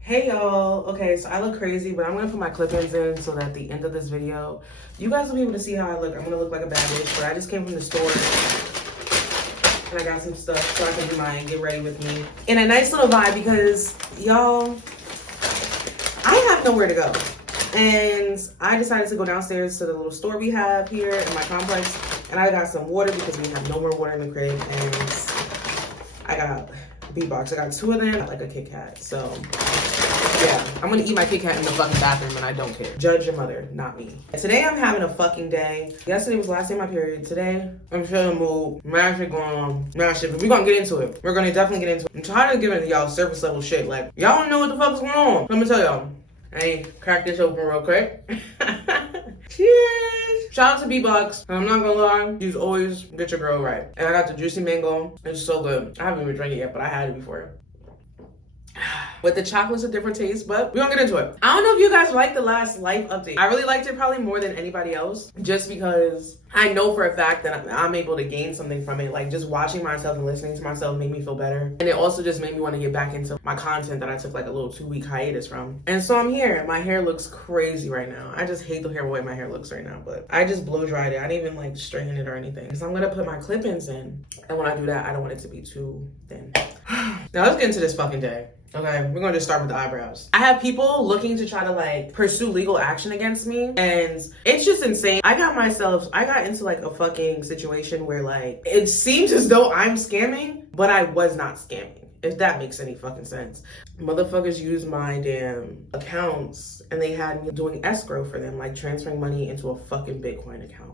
Hey y'all, okay, so I look crazy, but I'm gonna put my clip-ins in so that at the end of this video, you guys will be able to see how I look. I'm gonna look like a bad bitch, but I just came from the store and I got some stuff so I can do my get ready with me. In a nice little vibe because y'all, I have nowhere to go. And I decided to go downstairs to the little store we have here in my complex, and I got some water because we have no more water in the crib, and I got B-Box. I got 2 of them, like a Kit Kat. So yeah, I'm gonna eat my Kit Kat in the fucking bathroom and I don't care. Judge your mother, not me. Today I'm having a fucking day. Yesterday was the last day of my period. Today I'm feeling mood, mad shit going on, mad shit, but we're gonna get into it. We're gonna definitely get into it. I'm tired of giving y'all surface level shit. Like, y'all don't know what the fuck is going on. Let me tell y'all. Hey, crack this open real quick. Cheers! Shout out to B-Box. I'm not gonna lie, you always get your girl right. And I got the juicy mango. It's so good. I haven't even drank it yet, but I had it before. With the chocolate's a different taste, but we're gonna get into it. I don't know if you guys liked the last life update. I really liked it probably more than anybody else, just because I know for a fact that I'm able to gain something from it. Like, just watching myself and listening to myself made me feel better. And it also just made me want to get back into my content that I took like a little 2-week hiatus from. And so I'm here. My hair looks crazy right now. I just hate the way my hair looks right now, but I just blow dried it. I didn't even like straighten it or anything. So I'm gonna put my clip-ins in. And when I do that, I don't want it to be too thin. Now let's get into this fucking day. Okay, we're gonna just start with the eyebrows. I have people looking to try to like pursue legal action against me, and it's just insane. I got into like a fucking situation where like it seems as though I'm scamming, but I was not scamming, if that makes any fucking sense. Motherfuckers used my damn accounts and they had me doing escrow for them, like transferring money into a fucking Bitcoin account.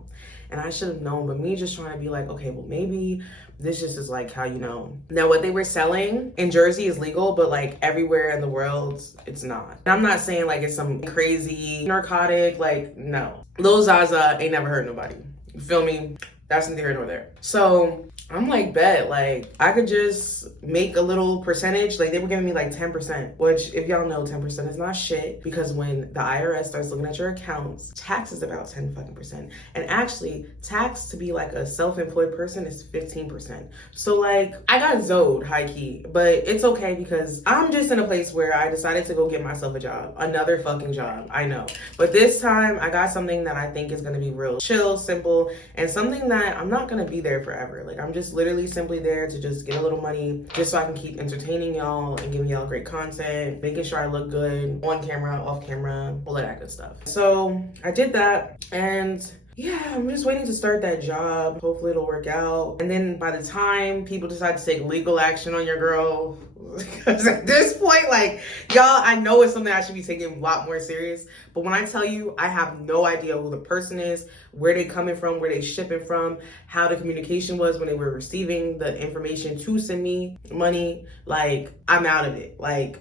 And I should have known, but me just trying to be like, okay, well maybe this just is like how you know. Now what they were selling in Jersey is legal, but like everywhere in the world, it's not. And I'm not saying like it's some crazy narcotic, like no. Lil Zaza ain't never hurt nobody. You feel me? That's neither here nor there. So I'm like, bet, like I could just make a little percentage. Like they were giving me like 10%, which if y'all know 10% is not shit, because when the IRS starts looking at your accounts, tax is about 10 fucking percent. And actually tax to be like a self-employed person is 15%. So like I got zoed high key, but it's okay because I'm just in a place where I decided to go get myself a job, another fucking job, I know. But this time I got something that I think is gonna be real chill, simple, and something that I'm not gonna be there forever. Like I'm just literally simply there to just get a little money just so I can keep entertaining y'all and giving y'all great content, making sure I look good on camera, off camera, all of that good stuff. So I did that, and yeah, I'm just waiting to start that job. Hopefully it'll work out. And then by the time people decide to take legal action on your girl, because at this point, like, y'all, I know it's something I should be taking a lot more serious. But when I tell you, I have no idea who the person is, where they coming from, where they shipping from, how the communication was when they were receiving the information to send me money. Like, I'm out of it. Like,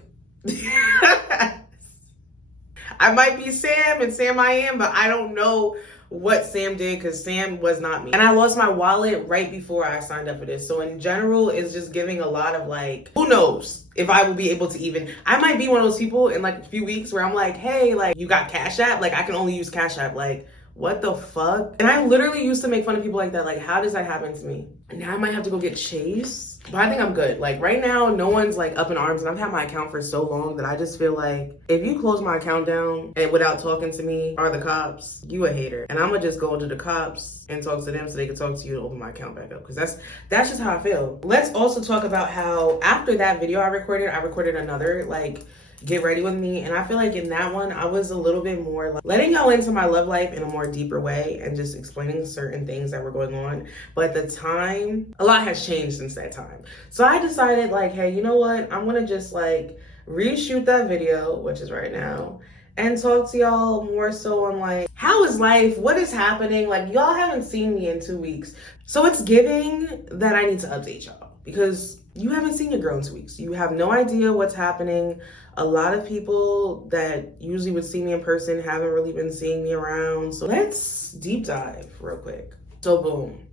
I might be Sam and Sam I am, but I don't know what Sam did because Sam was not me. And I lost my wallet right before I signed up for this. So in general, it's just giving a lot of like, who knows if I will be able to even, I might be one of those people in like a few weeks where I'm like, hey, like you got Cash App? Like I can only use Cash App. Like what the fuck? And I literally used to make fun of people like that. Like how does that happen to me? And now I might have to go get chased. But I think I'm good. Like right now, no one's like up in arms, and I've had my account for so long that I just feel like if you close my account down and without talking to me or the cops, you a hater. And I'm gonna just go to the cops and talk to them so they can talk to you and open my account back up, because that's just how I feel. Let's also talk about how after that video I recorded another like get ready with me, and I feel like in that one I was a little bit more like letting y'all into my love life in a more deeper way and just explaining certain things that were going on. But at the time, a lot has changed since that time, so I decided like, hey, you know what, I'm gonna just like reshoot that video, which is right now, and talk to y'all more so on like how is life, what is happening. Like y'all haven't seen me in 2 weeks, so it's giving that I need to update y'all because you haven't seen your girl in 2 weeks. You have no idea what's happening. A lot of people that usually would see me in person haven't really been seeing me around. So let's deep dive real quick. So boom,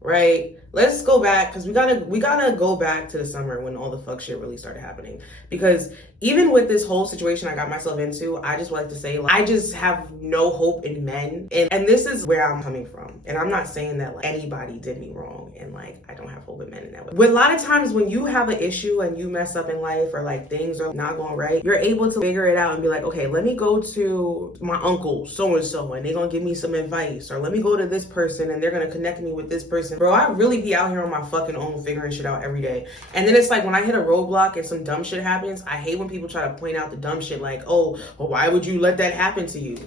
right? let's go back, because we gotta go back to the summer when all the fuck shit really started happening. Because even with this whole situation I got myself into, I just would like to say, like, I just have no hope in men. And this is where I'm coming from. And I'm not saying that like anybody did me wrong and like I don't have hope in men in that way. With a lot of times when you have an issue and you mess up in life, or like things are not going right, you're able to figure it out and be like, okay, let me go to my uncle so and they're gonna give me some advice, or let me go to this person and they're gonna connect me with this person. Bro, I really be out here on my fucking own figuring shit out every day. And then it's like when I hit a roadblock and some dumb shit happens, I hate when people try to point out the dumb shit, like, oh, well, why would you let that happen to you?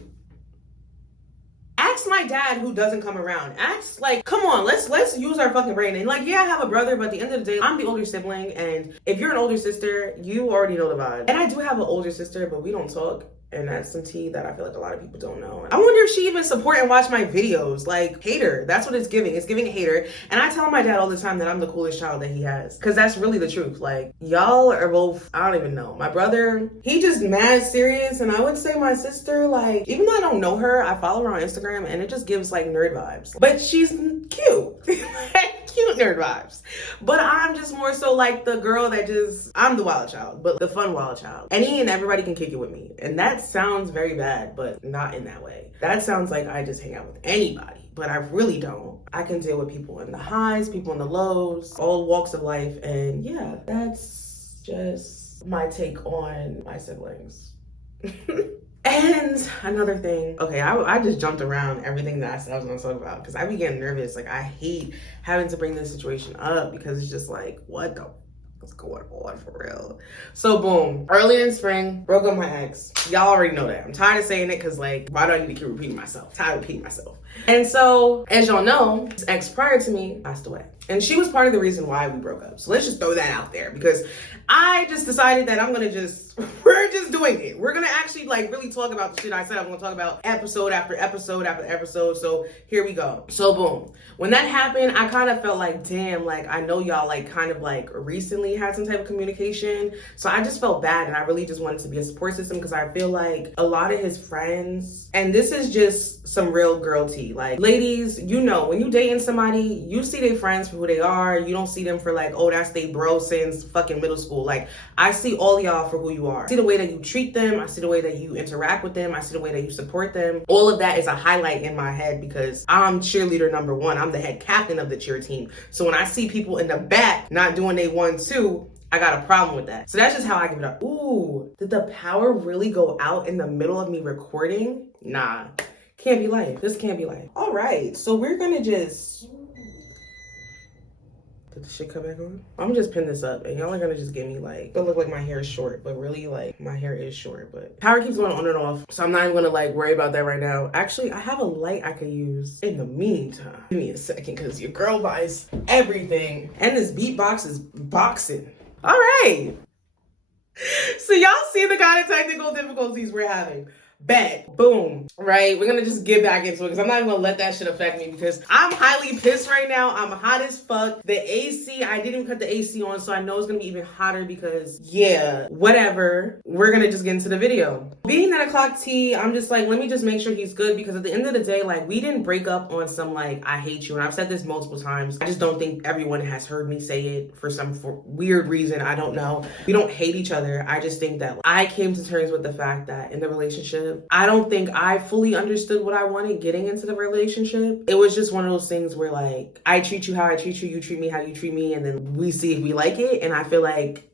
Ask my dad, who doesn't come around. Ask, like, come on, let's use our fucking brain. And like, yeah, I have a brother, but at the end of the day, I'm the older sibling, and if you're an older sister, you already know the vibe. And I do have an older sister, but we don't talk. And that's some tea that I feel like a lot of people don't know. I wonder if she even support and watch my videos. Like, hater. That's what it's giving. It's giving a hater. And I tell my dad all the time that I'm the coolest child that he has. Because that's really the truth. Like, y'all are both, I don't even know. My brother, he just mad serious. And I would say my sister, like, even though I don't know her, I follow her on Instagram and it just gives like nerd vibes. But she's cute. Cute nerd vibes. But I'm just more so like the girl that just, I'm the wild child, but the fun wild child. Any and everybody can kick it with me. And that sounds very bad, but not in that way. That sounds like I just hang out with anybody, but I really don't. I can deal with people in the highs, people in the lows, all walks of life. And yeah, that's just my take on my siblings. And another thing, okay, I just jumped around everything that I said I was gonna talk about because I be getting nervous. Like, I hate having to bring this situation up because it's just like, what's going on for real? So boom, early in spring, broke up my ex. Y'all already know that. I'm tired of saying it because like, why do I need to keep repeating myself? Tired of repeating myself. And so, as y'all know, his ex prior to me passed away. And she was part of the reason why we broke up. So let's just throw that out there because I just decided that we're just doing it. We're gonna actually like really talk about the shit I said I'm gonna talk about episode after episode after episode. So here we go. So boom. When that happened, I kind of felt like, damn, like I know y'all like kind of like recently had some type of communication. So I just felt bad and I really just wanted to be a support system because I feel like a lot of his friends, and this is just some real girl tea. Like, ladies, you know, when you dating somebody, you see their friends for who they are. You don't see them for like, oh, that's they bro since fucking middle school. Like, I see all y'all for who you are. I see the way that you treat them. I see the way that you interact with them. I see the way that you support them. All of that is a highlight in my head because I'm cheerleader number one. I'm the head captain of the cheer team. So when I see people in the back not doing they 1-2, I got a problem with that. So that's just how I give it up. Ooh, did the power really go out in the middle of me recording? Nah, can't be life. This can't be life. All right, so we're gonna just, did the shit come back on? I'm gonna just pin this up and y'all are gonna just give me like, it'll look like my hair is short, but really like my hair is short, but power keeps going on and off. So I'm not even gonna like worry about that right now. Actually, I have a light I could use in the meantime. Give me a second because your girl buys everything. And this beatbox is boxing. All right. So y'all see the kind of technical difficulties we're having. Bet. Boom. Right? We're gonna just get back into it because I'm not even gonna let that shit affect me because I'm highly pissed right now. I'm hot as fuck. The AC, I didn't even cut the AC on, so I know it's gonna be even hotter because, yeah, whatever. We're gonna just get into the video. Being 9 o'clock tea, I'm just like, let me just make sure he's good because at the end of the day, like, we didn't break up on some, like, I hate you. And I've said this multiple times. I just don't think everyone has heard me say it for some weird reason. I don't know. We don't hate each other. I just think that I came to terms with the fact that in the relationship, I don't think I fully understood what I wanted getting into the relationship. It was just one of those things where like, I treat you how I treat you, you treat me how you treat me, and then we see if we like it. And I feel like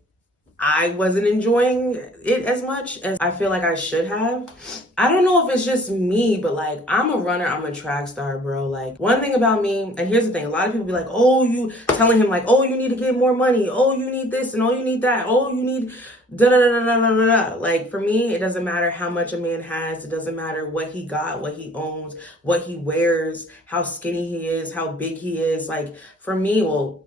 I wasn't enjoying it as much as I feel like I should have. I don't know if it's just me, but like, I'm a runner, I'm a track star, bro. Like, one thing about me, and here's the thing, a lot of people be like, oh, you telling him like, oh, you need to get more money, oh, you need this, and oh, you need that, oh, you need da da da da da da da. Like, for me, it doesn't matter how much a man has. It doesn't matter what he got, what he owns, what he wears, how skinny he is, how big he is. Like, for me, well,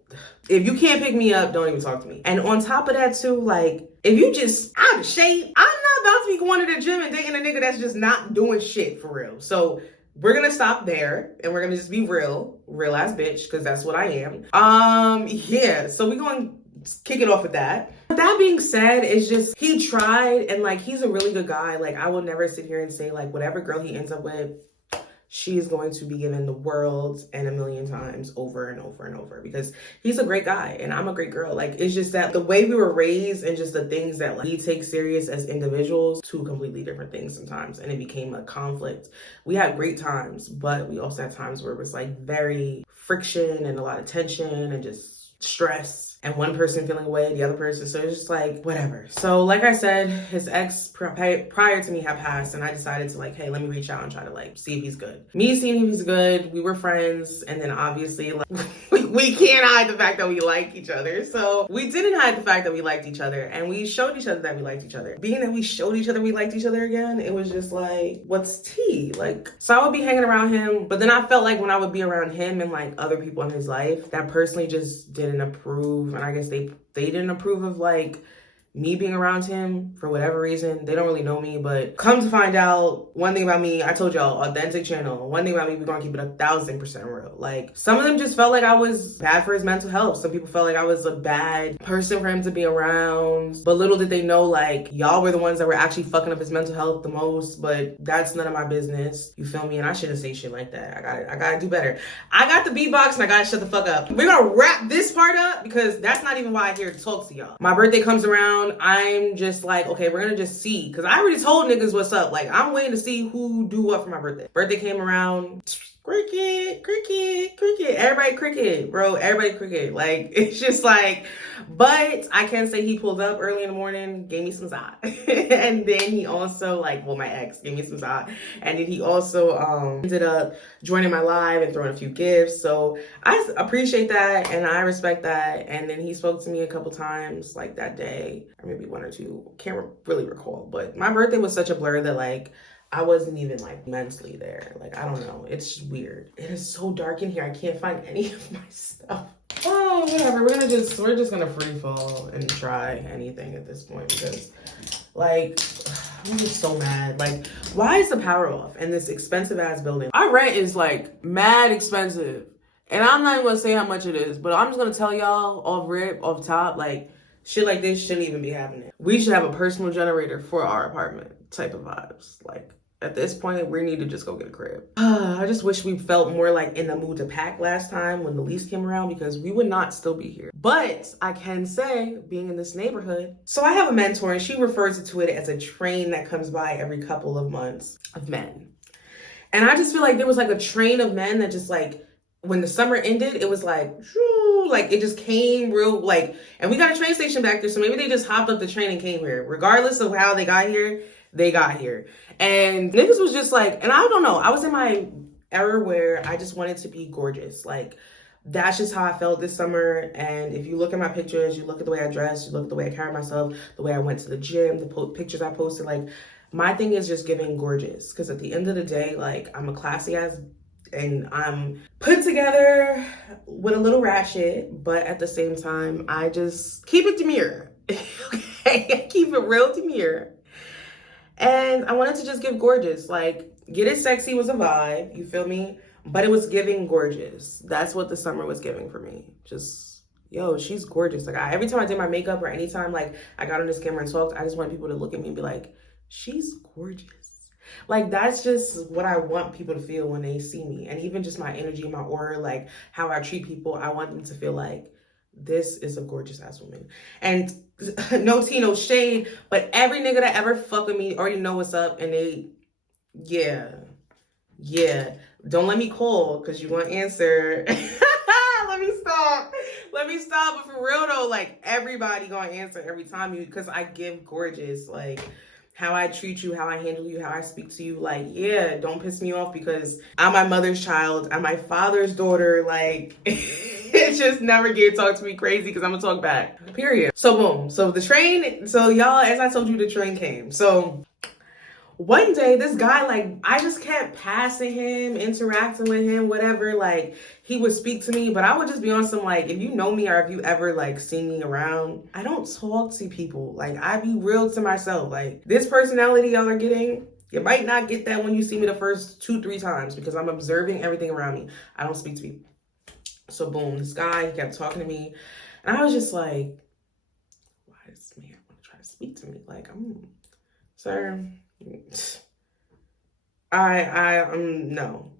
if you can't pick me up, don't even talk to me. And on top of that too, like, if you just out of shape, I'm not about to be going to the gym and dating a nigga that's just not doing shit for real. So we're gonna stop there and we're gonna just be real ass bitch, because that's what I am. Yeah, so we're going to kick it off with that. That being said, it's just, he tried, and like, he's a really good guy. Like, I will never sit here and say like, whatever girl he ends up with, she is going to be given the world and a million times over and over and over, because he's a great guy and I'm a great girl. Like, it's just that the way we were raised and just the things that like, we take serious as individuals, two completely different things sometimes, and it became a conflict. We had great times, but we also had times where it was like very friction and a lot of tension and just stress, and one person feeling away, the other person. So it's just like, whatever. So like I said, his ex prior to me had passed, and I decided to like, hey, let me reach out and try to like see if he's good. Me seeing if he's good, we were friends, and then obviously like we can't hide the fact that we like each other. So we didn't hide the fact that we liked each other, and we showed each other that we liked each other. Being that we showed each other we liked each other again, it was just like, what's tea? Like, so I would be hanging around him, but then I felt like when I would be around him and like other people in his life, that personally just didn't approve. And I guess they didn't approve of like me being around him for whatever reason. They don't really know me, but come to find out, one thing about me, I told y'all, authentic channel, one thing about me, we're gonna keep it 1,000% real. Like, some of them just felt like I was bad for his mental health. Some people felt like I was a bad person for him to be around, but little did they know, like, y'all were the ones that were actually fucking up his mental health the most. But that's none of my business, you feel me? And I shouldn't say shit like that. I gotta do better. I got the beatbox and I gotta shut the fuck up. We're gonna wrap this part up because that's not even why I'm here to talk to y'all. My birthday comes around, I'm just like, okay, we're gonna just see, because I already told niggas what's up. Like, I'm waiting to see who do what for my birthday. Birthday came around, cricket, everybody cricket, bro, everybody cricket. Like, it's just like, but I can say he pulled up early in the morning, gave me some side. And then he also, like, well, my ex gave me some side, and then he also ended up joining my live and throwing a few gifts. So I appreciate that and I respect that. And then he spoke to me a couple times like that day, or maybe one or two, can't really recall. But my birthday was such a blur that like I wasn't even like mentally there. Like, I don't know, it's weird. It is so dark in here, I can't find any of my stuff. Oh, whatever, we're just gonna free fall and try anything at this point, because like, I'm just so mad. Like, why is the power off in this expensive ass building? Our rent is like mad expensive, and I'm not even gonna say how much it is, but I'm just gonna tell y'all off top, like, shit like this shouldn't even be happening. We should have a personal generator for our apartment type of vibes. Like, at this point, we need to just go get a crib. I just wish we felt more like in the mood to pack last time when the lease came around, because we would not still be here. But I can say, being in this neighborhood, so I have a mentor and she refers to it as a train that comes by every couple of months of men. And I just feel like there was like a train of men that just like, when the summer ended, it was like, like it just came real like, and we got a train station back there, so maybe they just hopped up the train and came here. Regardless of how they got here, they got here. And niggas was just like, and I don't know, I was in my era where I just wanted to be gorgeous. Like, that's just how I felt this summer. And if you look at my pictures, you look at the way I dress, you look at the way I carry myself, the way I went to the gym, the pictures I posted, like, my thing is just giving gorgeous. Because at the end of the day, like, I'm a classy ass and I'm put together with a little ratchet, but at the same time, I just keep it demure. Okay, I keep it real demure. And I wanted to just give gorgeous. Like, get it sexy was a vibe, you feel me? But it was giving gorgeous. That's what the summer was giving for me. Just, yo, she's gorgeous. Like, every time I did my makeup or anytime like I got on this camera and talked, I just want people to look at me and be like, she's gorgeous. Like, that's just what I want people to feel when they see me. And even just my energy, my aura, like how I treat people, I want them to feel like, this is a gorgeous ass woman. And no tea, no shade, but every nigga that ever fuck with me already know what's up, and they, yeah. Don't let me call, because you want to answer. Let me stop. But for real though, like, everybody gonna answer every time you, because I give gorgeous. Like, how I treat you, how I handle you, how I speak to you, like, yeah, don't piss me off, because I'm my mother's child, I'm my father's daughter. Like, it just never get talk to me crazy, because I'm gonna talk back, period. So boom, so the train, so y'all, as I told you, the train came. So one day, this guy, like, I just kept passing him, interacting with him, whatever. Like, he would speak to me, but I would just be on some, like, if you know me or if you ever, like, seen me around, I don't talk to people. Like, I be real to myself. Like, this personality y'all are getting, you might not get that when you see me the first 2-3 times, because I'm observing everything around me. I don't speak to people. So, boom, this guy, he kept talking to me, and I was just like, why does this man want to try to speak to me? Like, sir, no.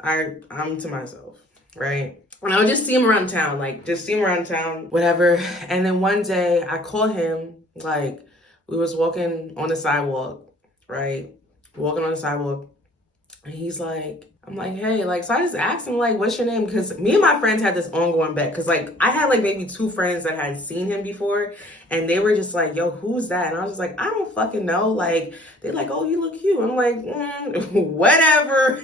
I'm to myself, right? And I would just see him around town, like just see him around town, whatever. And then one day I called him, like we was walking on the sidewalk, right? Walking on the sidewalk. And he's like, I'm like, hey, like, so I just asked him, like, what's your name? Because me and my friends had this ongoing bet. Because, like, I had, like, maybe 2 friends that had seen him before. And they were just like, yo, who's that? And I was just like, I don't fucking know. Like, they're like, oh, you look cute. I'm like, whatever.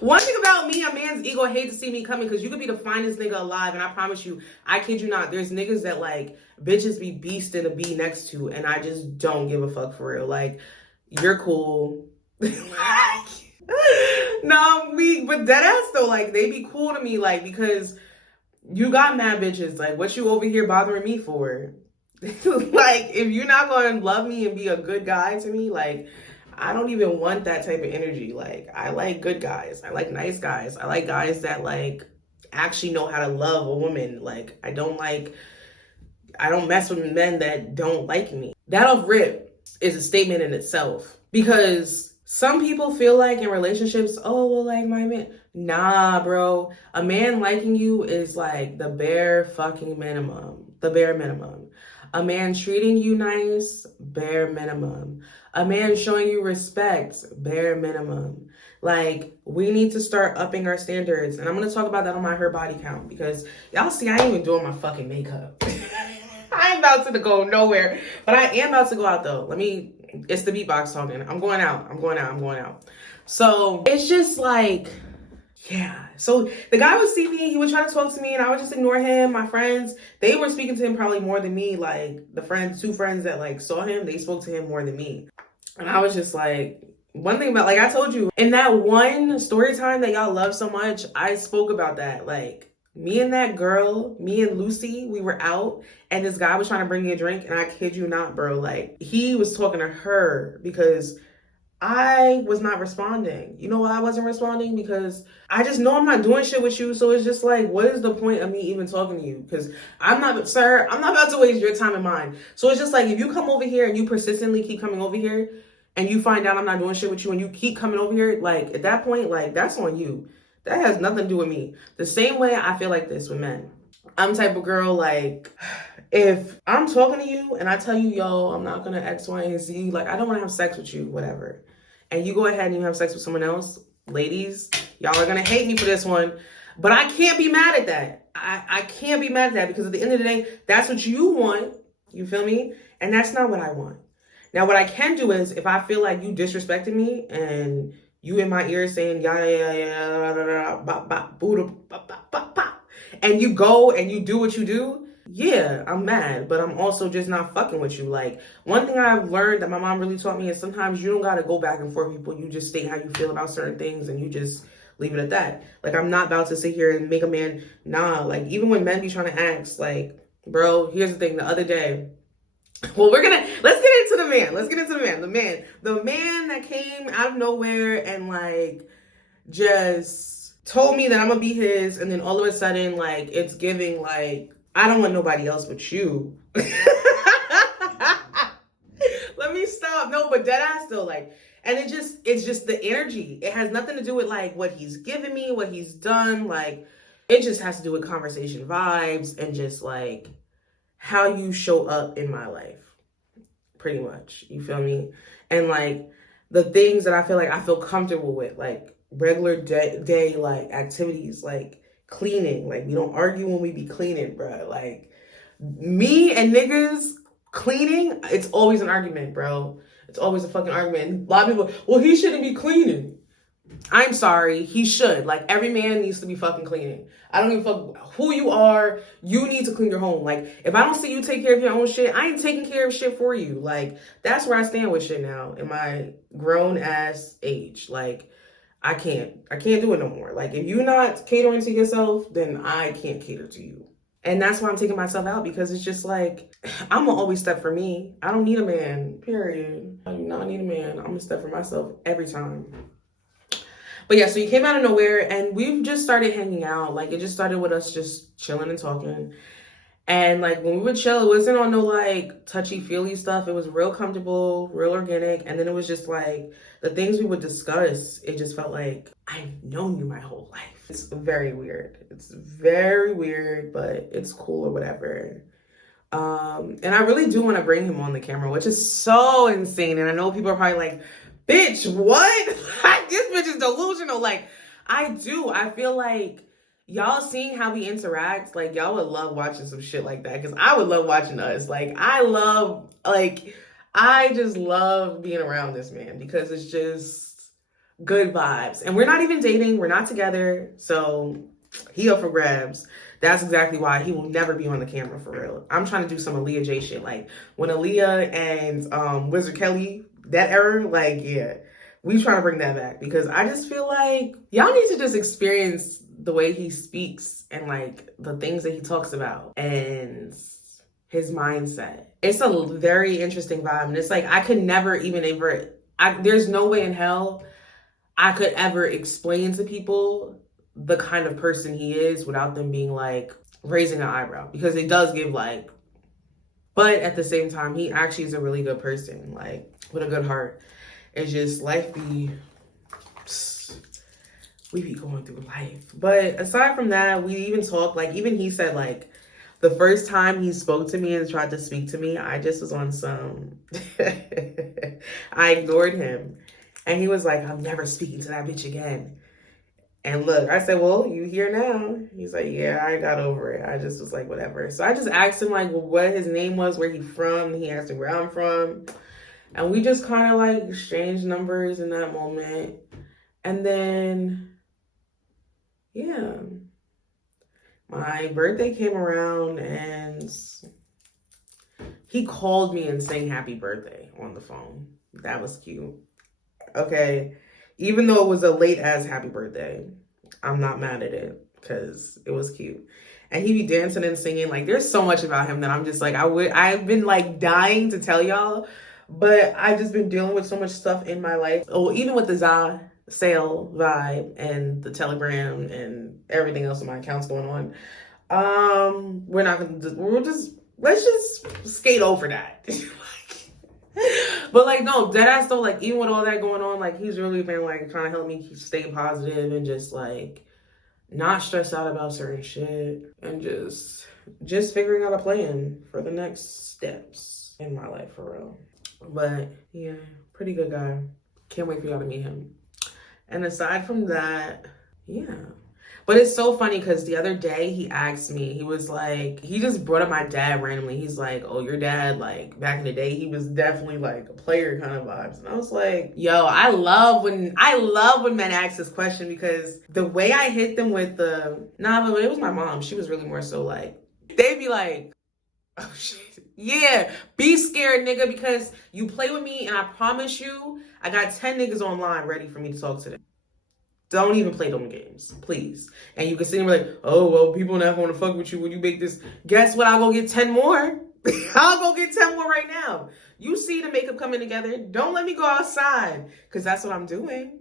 One thing about me, a man's ego hate to see me coming because you could be the finest nigga alive. And I promise you, I kid you not, there's niggas that, like, bitches be beasting to be next to. And I just don't give a fuck for real. Like, you're cool. No, I'm weak, but dead ass though, like they be cool to me, like because you got mad bitches. Like, what you over here bothering me for? Like, if you're not gonna love me and be a good guy to me, like I don't even want that type of energy. Like, I like good guys. I like nice guys. I like guys that like actually know how to love a woman. Like, I don't mess with men that don't like me. That off rip is a statement in itself because some people feel like in relationships, oh, well, like my man. Nah, bro. A man liking you is like the bare fucking minimum. The bare minimum. A man treating you nice, bare minimum. A man showing you respect, bare minimum. Like, we need to start upping our standards. And I'm going to talk about that on my Her Body Count because y'all see, I ain't even doing my fucking makeup. I ain't about to go nowhere. But I am about to go out though. It's the beatbox talking. I'm going out. So it's just like, yeah. So the guy would see me, he would try to talk to me and I would just ignore him. My friends, they were speaking to him probably more than me. Like the 2 friends that like saw him, they spoke to him more than me. And I was just like, one thing about, like I told you, in that one story time that y'all love so much, I spoke about that. Like, me and that girl, me and Lucy, we were out and this guy was trying to bring me a drink and I kid you not, bro, like he was talking to her because I was not responding. You know why I wasn't responding? Because I just know I'm not doing shit with you. So it's just like, what is the point of me even talking to you? Because I'm not about to waste your time and mine. So it's just like, if you come over here and you persistently keep coming over here and you find out I'm not doing shit with you and you keep coming over here, like at that point, like that's on you. That has nothing to do with me. The same way I feel like this with men. I'm the type of girl, like, if I'm talking to you and I tell you, yo, I'm not going to X, Y, and Z, like, I don't want to have sex with you, whatever. And you go ahead and you have sex with someone else, ladies, y'all are going to hate me for this one. But I can't be mad at that. I can't be mad at that because at the end of the day, that's what you want. You feel me? And that's not what I want. Now, what I can do is if I feel like you disrespected me and you in my ear saying, and you go and you do what you do, yeah, I'm mad, but I'm also just not fucking with you. Like, one thing I've learned that my mom really taught me is sometimes you don't got to go back and forth with people. You just state how you feel about certain things and you just leave it at that. Like, I'm not about to sit here and make a man, like, even when men be trying to ask, like, bro, here's the thing, the other day, well, let's get into the man. The man that came out of nowhere and like just told me that I'm gonna be his, and then all of a sudden, like, it's giving like, I don't want nobody else but you. Let me stop. No, but dead ass though, like, and it's just the energy. It has nothing to do with like what he's given me, what he's done. Like, it just has to do with conversation vibes and just like how you show up in my life, pretty much. You feel me? And like the things that I feel like I feel comfortable with, like regular day like activities, like cleaning. Like, we don't argue when we be cleaning, bro. Like, me and niggas cleaning, it's always an argument, bro. It's always a fucking argument. A lot of people, well, he shouldn't be cleaning. I'm sorry, he should. Like, every man needs to be fucking cleaning. I don't give a fuck who you are. You need to clean your home. Like, if I don't see you take care of your own shit, I ain't taking care of shit for you. Like, that's where I stand with shit now in my grown ass age. Like, I can't do it no more. Like, if you're not catering to yourself, then I can't cater to you. And that's why I'm taking myself out, because it's just like, I'm gonna always step for me. I don't need a man, period. I do not need a man. I'm gonna step for myself every time. But yeah, so he came out of nowhere and we've just started hanging out. Like, it just started with us just chilling and talking. And like when we would chill, it wasn't on no like touchy feely stuff. It was real comfortable, real organic. And then it was just like the things we would discuss, it just felt like I've known you my whole life. It's very weird. It's very weird, but it's cool or whatever. And I really do want to bring him on the camera, which is so insane. And I know people are probably like, bitch, what? Like, this bitch is delusional. Like, I do. I feel like y'all seeing how we interact, like, y'all would love watching some shit like that. Because I would love watching us. Like, I just love being around this man because it's just good vibes. And we're not even dating. We're not together. So he up for grabs. That's exactly why he will never be on the camera for real. I'm trying to do some Aaliyah J shit. Like when Aaliyah and Wizard Kelly, that era, like, yeah, we trying to bring that back because I just feel like y'all need to just experience the way he speaks and like the things that he talks about and his mindset. It's a very interesting vibe. And it's like, I could never even there's no way in hell I could ever explain to people the kind of person he is without them being like raising an eyebrow, because it does give like, but at the same time, he actually is a really good person, like with a good heart. It's just we be going through life. But aside from that, we even talked, like even he said like the first time he spoke to me and tried to speak to me, I just was on some, I ignored him. And he was like, I'm never speaking to that bitch again. And look, I said, well, you here now. He's like, yeah, I got over it. I just was like, whatever. So I just asked him like what his name was, where he from. He asked me where I'm from. And we just kind of like exchanged numbers in that moment. And then, yeah, my birthday came around and he called me and sang happy birthday on the phone. That was cute. Okay. Even though it was a late ass happy birthday, I'm not mad at it because it was cute. And he be dancing and singing. Like, there's so much about him that I'm just like, I've been like dying to tell y'all, but I've just been dealing with so much stuff in my life. Oh, even with the Za sale vibe and the Telegram and everything else in my accounts going on. Let's just skate over that. But like, no, deadass though, like even with all that going on, like he's really been like trying to help me stay positive and just like not stress out about certain shit and just figuring out a plan for the next steps in my life for real. But yeah, pretty good guy. Can't wait for y'all to meet him. And aside from that, yeah. But it's so funny because the other day he asked me, he was like, he just brought up my dad randomly. He's like, oh, your dad, like back in the day, he was definitely like a player kind of vibes. And I was like, yo, I love when men ask this question because the way I hit them with but it was my mom. She was really more so like, they'd be like, oh shit. Yeah, be scared, nigga, because you play with me and I promise you, I got 10 niggas online ready for me to talk to them. Don't even play them games, please. And you can see them like, oh, well, people not going to fuck with you when you make this. Guess what? I'll go get 10 more. I'll go get 10 more right now. You see the makeup coming together. Don't let me go outside because that's what I'm doing.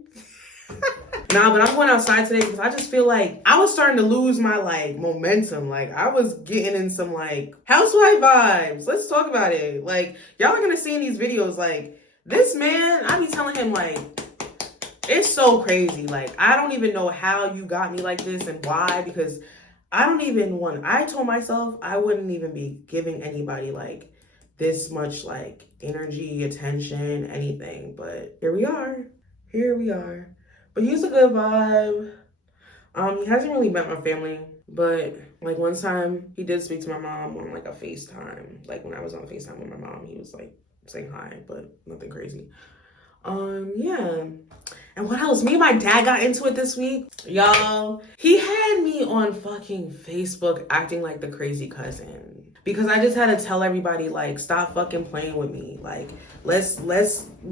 Nah, but I'm going outside today because I just feel like I was starting to lose my like momentum. Like I was getting in some like housewife vibes. Let's talk about it. Like y'all are going to see in these videos like this man, I be telling him like, it's so crazy. Like, I don't even know how you got me like this and why, because I told myself I wouldn't even be giving anybody like this much like energy, attention, anything. But here we are. But he's a good vibe. He hasn't really met my family, but like one time he did speak to my mom on like a FaceTime. Like when I was on FaceTime with my mom, he was like saying hi, but nothing crazy. Yeah. And what else? Me and my dad got into it this week. Y'all, he had me on fucking Facebook acting like the crazy cousin. Because I just had to tell everybody, like, stop fucking playing with me. Like, let's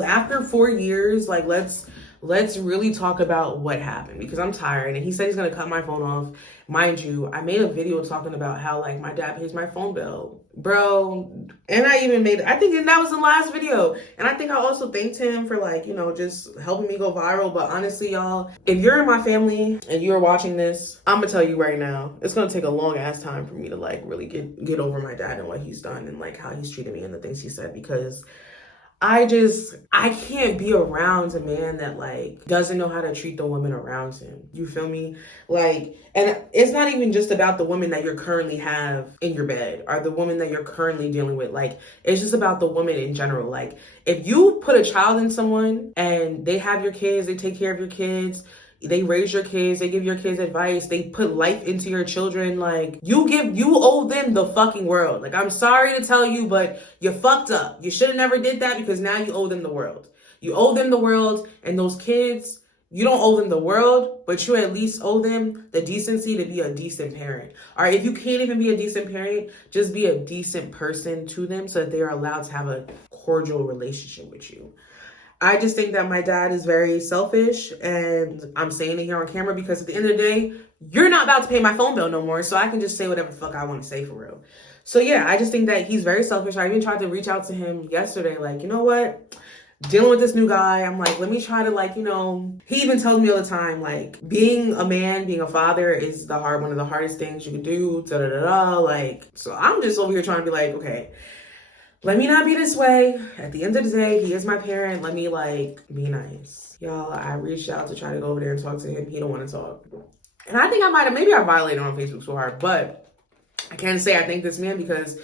after 4 years, like, let's let's really talk about what happened because I'm tired. And he said he's gonna cut my phone off. Mind you, I made a video talking about how like my dad pays my phone bill, bro. And I think that was the last video. And I think I also thanked him for like, you know, just helping me go viral. But honestly, y'all, if you're in my family and you're watching this, I'm gonna tell you right now, it's gonna take a long ass time for me to like really get over my dad and what he's done and like how he's treated me and the things he said, because I can't be around a man that like doesn't know how to treat the women around him. You feel me? Like, and it's not even just about the women that you currently have in your bed or the woman that you're currently dealing with. Like, it's just about the woman in general. Like, if you put a child in someone and they have your kids, they take care of your kids, they raise your kids, they give your kids advice, they put life into your children, like, you owe them the fucking world. Like, I'm sorry to tell you, but you fucked up. You should have never did that because now you owe them the world. You owe them the world, and those kids, you don't owe them the world, but you at least owe them the decency to be a decent parent. All right, if you can't even be a decent parent, just be a decent person to them so that they are allowed to have a cordial relationship with you. I just think that my dad is very selfish, and I'm saying it here on camera because at the end of the day, you're not about to pay my phone bill no more, so I can just say whatever the fuck I want to say for real. So yeah, I just think that he's very selfish. I even tried to reach out to him yesterday, like, you know what? Dealing with this new guy, I'm like, let me try to like, you know, he even tells me all the time, like, being a man, being a father is one of the hardest things you can do, like, so I'm just over here trying to be like, okay, let me not be this way. At the end of the day, he is my parent. Let me like be nice. Y'all, I reached out to try to go over there and talk to him. He don't want to talk. And I think maybe I violated on Facebook so hard, but I can't say I thank this man because,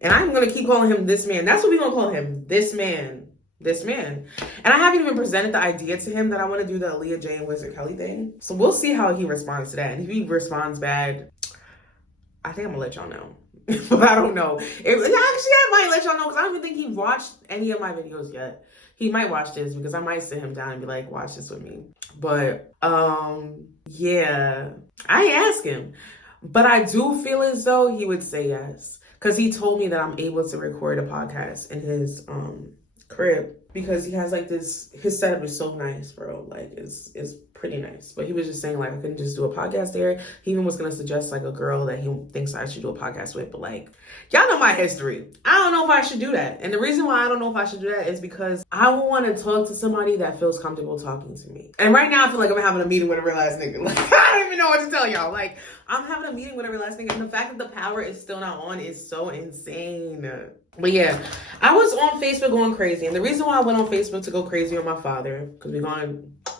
and I'm going to keep calling him this man. That's what we're going to call him. This man. And I haven't even presented the idea to him that I want to do the Aaliyah Jane Wizard Kelly thing. So we'll see how he responds to that. And if he responds bad, I think I'm going to let y'all know. But I don't know. I might let y'all know because I don't even think he watched any of my videos yet. He might watch this because I might sit him down and be like, watch this with me. But yeah, I asked him. But I do feel as though he would say yes. Because he told me that I'm able to record a podcast in his crib. Because he has like this, his setup is so nice, bro. Like, it's pretty nice. But he was just saying like I couldn't just do a podcast there. He even was gonna suggest like a girl that he thinks I should do a podcast with. But like, y'all know my history. I don't know if I should do that. And the reason why I don't know if I should do that is because I want to talk to somebody that feels comfortable talking to me. And right now I feel like I'm having a meeting with a real ass nigga. Like, I don't even know what to tell y'all. Like, I'm having a meeting with a real ass nigga, and the fact that the power is still not on is so insane. But yeah, I was on Facebook going crazy. And the reason why I went on Facebook to go crazy on my father, because we're going to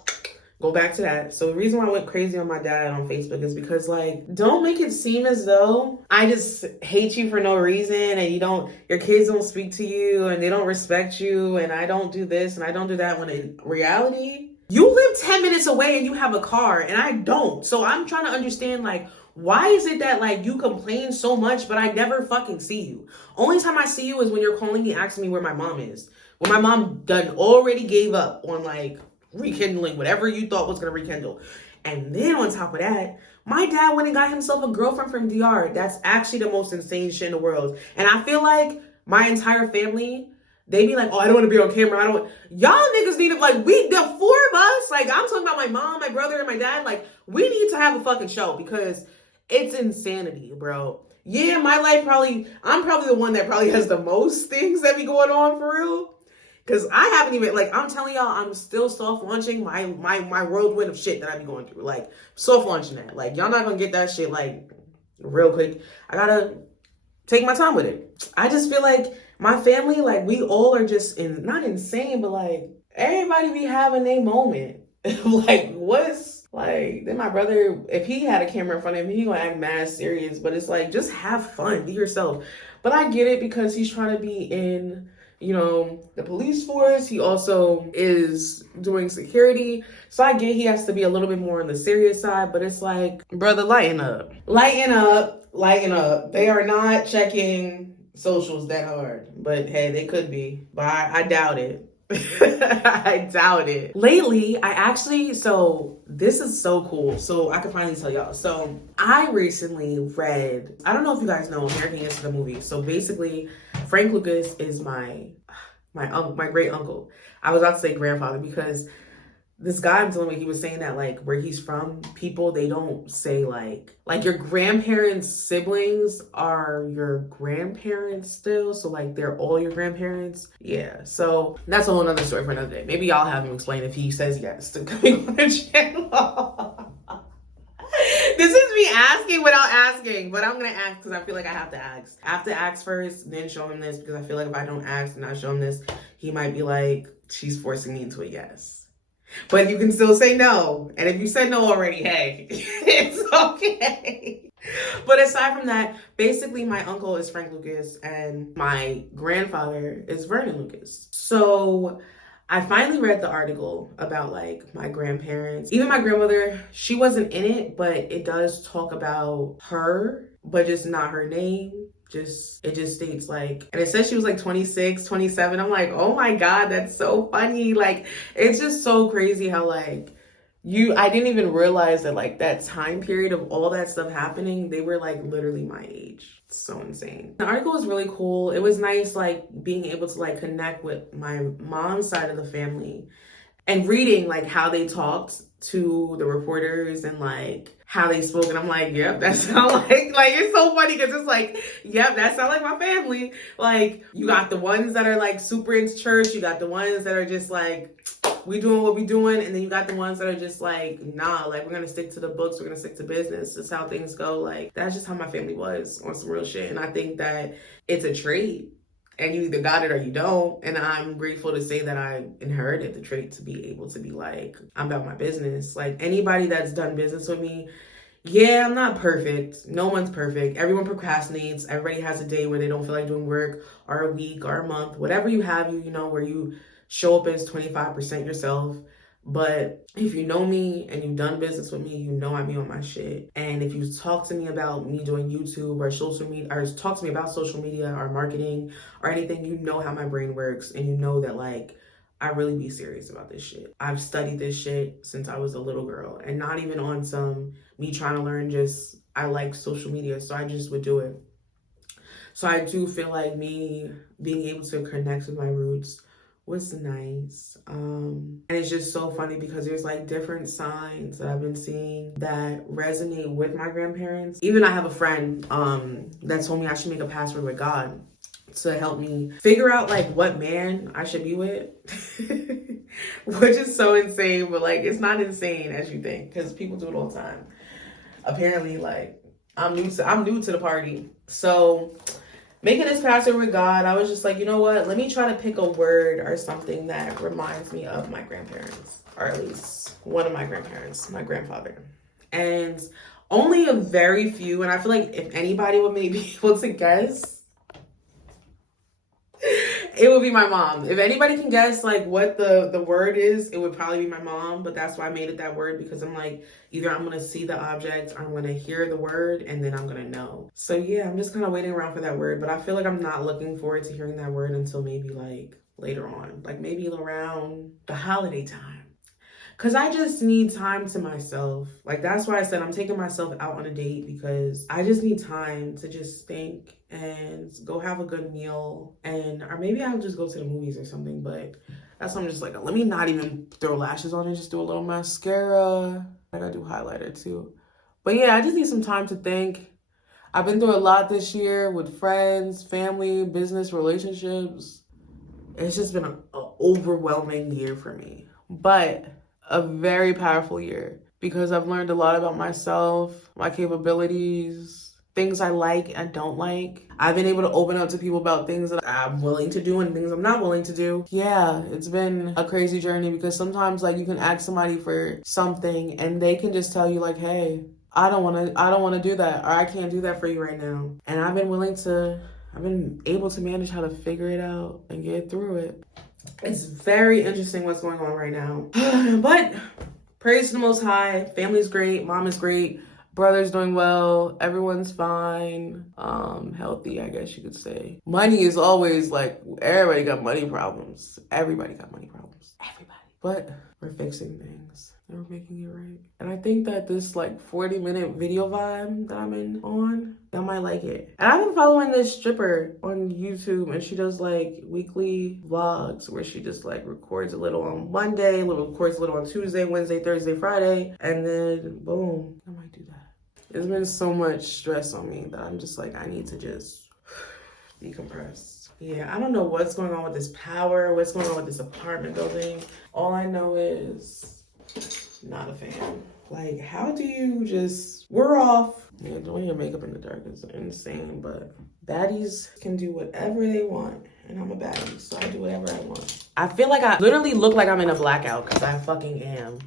go back to that. So the reason why I went crazy on my dad on Facebook is because, like, don't make it seem as though I just hate you for no reason and your kids don't speak to you and they don't respect you and I don't do this and I don't do that, when in reality, you live 10 minutes away and you have a car and I don't. So I'm trying to understand, like, why is it that like you complain so much, but I never fucking see you? Only time I see you is when you're calling me, asking me where my mom is. When my mom already gave up on like rekindling whatever you thought was gonna rekindle. And then on top of that, my dad went and got himself a girlfriend from DR. That's actually the most insane shit in the world. And I feel like my entire family, they be like, oh, I don't want to be on camera. Y'all niggas need to, like, the four of us, like, I'm talking about my mom, my brother, and my dad, like, we need to have a fucking show because it's insanity, bro. Yeah, my life I'm probably the one that probably has the most things that be going on for real. Because I haven't even, like, I'm telling y'all, I'm still soft launching my whirlwind of shit that I be going through. Like, soft launching that. Like, y'all not gonna get that shit, like, real quick. I gotta take my time with it. I just feel like my family, like, we all are just not insane, but like, everybody be having a moment. Like, then my brother, if he had a camera in front of him, he gonna act mad serious, but it's like, just have fun, be yourself. But I get it because he's trying to be in, the police force. He also is doing security. So I get he has to be a little bit more on the serious side, but it's like, brother, lighten up. They are not checking socials that hard, but hey, they could be, but I doubt it. I doubt it. Lately, so this is so cool. So I can finally tell y'all. So I recently read, I don't know if you guys know American Gangster, the movie. So basically, Frank Lucas is my great uncle. I was about to say grandfather because this guy I'm telling you, he was saying that like where he's from, people, they don't say like your grandparents' siblings are your grandparents still. So like they're all your grandparents. Yeah. So that's a whole nother story for another day. Maybe I'll have him explain if he says yes to coming on the channel. This is me asking without asking, but I'm gonna ask because I feel like I have to ask. I have to ask first, then show him this, because I feel like if I don't ask and I show him this, he might be like, she's forcing me into a yes. But you can still say no. And if you said no already, hey, it's okay. But aside from that, basically my uncle is Frank Lucas and my grandfather is Vernon Lucas. So I finally read the article about like my grandparents. Even my grandmother, she wasn't in it, but it does talk about her, but just not her name. It just states like, and it says she was like 26, 27. I'm like, oh my God, that's so funny. Like, it's just so crazy how like I didn't even realize that like that time period of all that stuff happening, they were like literally my age. It's so insane. The article was really cool. It was nice like being able to like connect with my mom's side of the family and reading like how they talked to the reporters and like how they spoke, and I'm like, yep, that sound like it's so funny because it's like, yep, that sound like my family. Like, you got the ones that are like super into church, you got the ones that are just like, we doing what we doing, and then you got the ones that are just like, nah, like we're gonna stick to the books, we're gonna stick to business. That's how things go. Like, that's just how my family was on some real shit, and I think that it's a trait. And you either got it or you don't. And I'm grateful to say that I inherited the trait to be able to be like, I'm about my business. Like anybody that's done business with me, yeah, I'm not perfect. No one's perfect. Everyone procrastinates. Everybody has a day where they don't feel like doing work, or a week or a month, whatever you have, you know, where you show up as 25% yourself. But if you know me and you've done business with me, you know I be on my shit. And if you talk to me about me doing YouTube or social media, or talk to me about social media or marketing or anything, you know how my brain works, and you know that like I really be serious about this shit. I've studied this shit since I was a little girl, and not even on some me trying to learn, just I like social media, so I just would do it. So I do feel like me being able to connect with my roots was nice. And it's just so funny because there's like different signs that I've been seeing that resonate with my grandparents. Even I have a friend that told me I should make a password with God to help me figure out like what man I should be with. Which is so insane, but like it's not insane as you think, because people do it all the time. Apparently, like I'm new to the party. So making this password with God, I was just like, you know what? Let me try to pick a word or something that reminds me of my grandparents, or at least one of my grandparents, my grandfather. And only a very few, and I feel like if anybody would maybe be able to guess, it would be my mom. If anybody can guess like what the word is, it would probably be my mom. But that's why I made it that word, because I'm like, either I'm gonna see the object or I'm gonna hear the word and then I'm gonna know. So yeah, I'm just kind of waiting around for that word. But I feel like I'm not looking forward to hearing that word until maybe like later on, like maybe around the holiday time. Cause I just need time to myself. Like that's why I said I'm taking myself out on a date, because I just need time to just think and go have a good meal, or maybe I'll just go to the movies or something. But that's why I'm just like, let me not even throw lashes on and just do a little mascara. I gotta do highlighter too. But yeah, I just need some time to think. I've been through a lot this year with friends, family, business, relationships. It's just been an overwhelming year for me. But a very powerful year, because I've learned a lot about myself, my capabilities, things I like and don't like. I've been able to open up to people about things that I'm willing to do and things I'm not willing to do. Yeah, it's been a crazy journey, because sometimes like you can ask somebody for something and they can just tell you like, hey, I don't want to do that, or I can't do that for you right now. And I've been able to manage how to figure it out and get through it. It's very interesting what's going on right now. But praise to the Most High. Family's great. Mom is great. Brother's doing well. Everyone's fine. Healthy, I guess you could say. Money is always like, everybody got money problems. Everybody got money problems. Everybody. But we're fixing things and we're making it right. And I think that this like 40-minute video vibe that I'm on, I might like it. And I've been following this stripper on YouTube, and she does like weekly vlogs where she just like records a little on Monday, records a little on Tuesday, Wednesday, Thursday, Friday, and then boom, I might do that. There's been so much stress on me that I'm just like, I need to just decompress. Yeah, I don't know what's going on with this power, what's going on with this apartment building. All I know is not a fan. Like, how do you just, we're off. Yeah, doing your makeup in the dark is insane, but baddies can do whatever they want. And I'm a baddie, so I do whatever I want. I feel like I literally look like I'm in a blackout because I fucking am.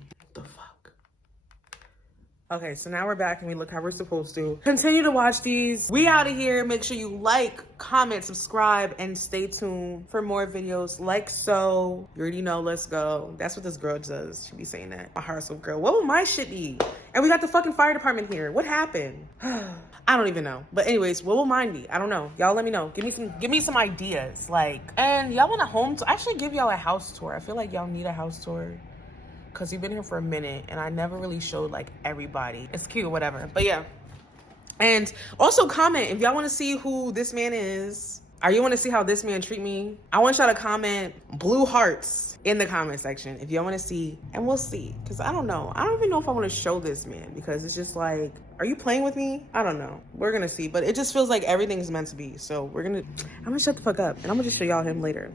Okay, so now we're back and we look how we're supposed to. Continue to watch these. We out of here. Make sure you like, comment, subscribe, and stay tuned for more videos like so. You already know, let's go. That's what this girl does. She be saying that. My heart's so girl. What would my shit be? And we got the fucking fire department here. What happened? I don't even know. But anyways, what will mine be? I don't know. Y'all let me know. Give me some ideas. Like, and y'all want a home tour? I should give y'all a house tour. I feel like y'all need a house tour, because we've been here for a minute and I never really showed like everybody. It's cute, whatever. But yeah. And also comment if y'all want to see who this man is, or you want to see how this man treat me. I want y'all to comment blue hearts in the comment section if y'all want to see, and we'll see. Because I don't know. I don't even know if I want to show this man, because it's just like, are you playing with me? I don't know. We're going to see. But it just feels like everything's meant to be. So I'm going to shut the fuck up and I'm going to just show y'all him later.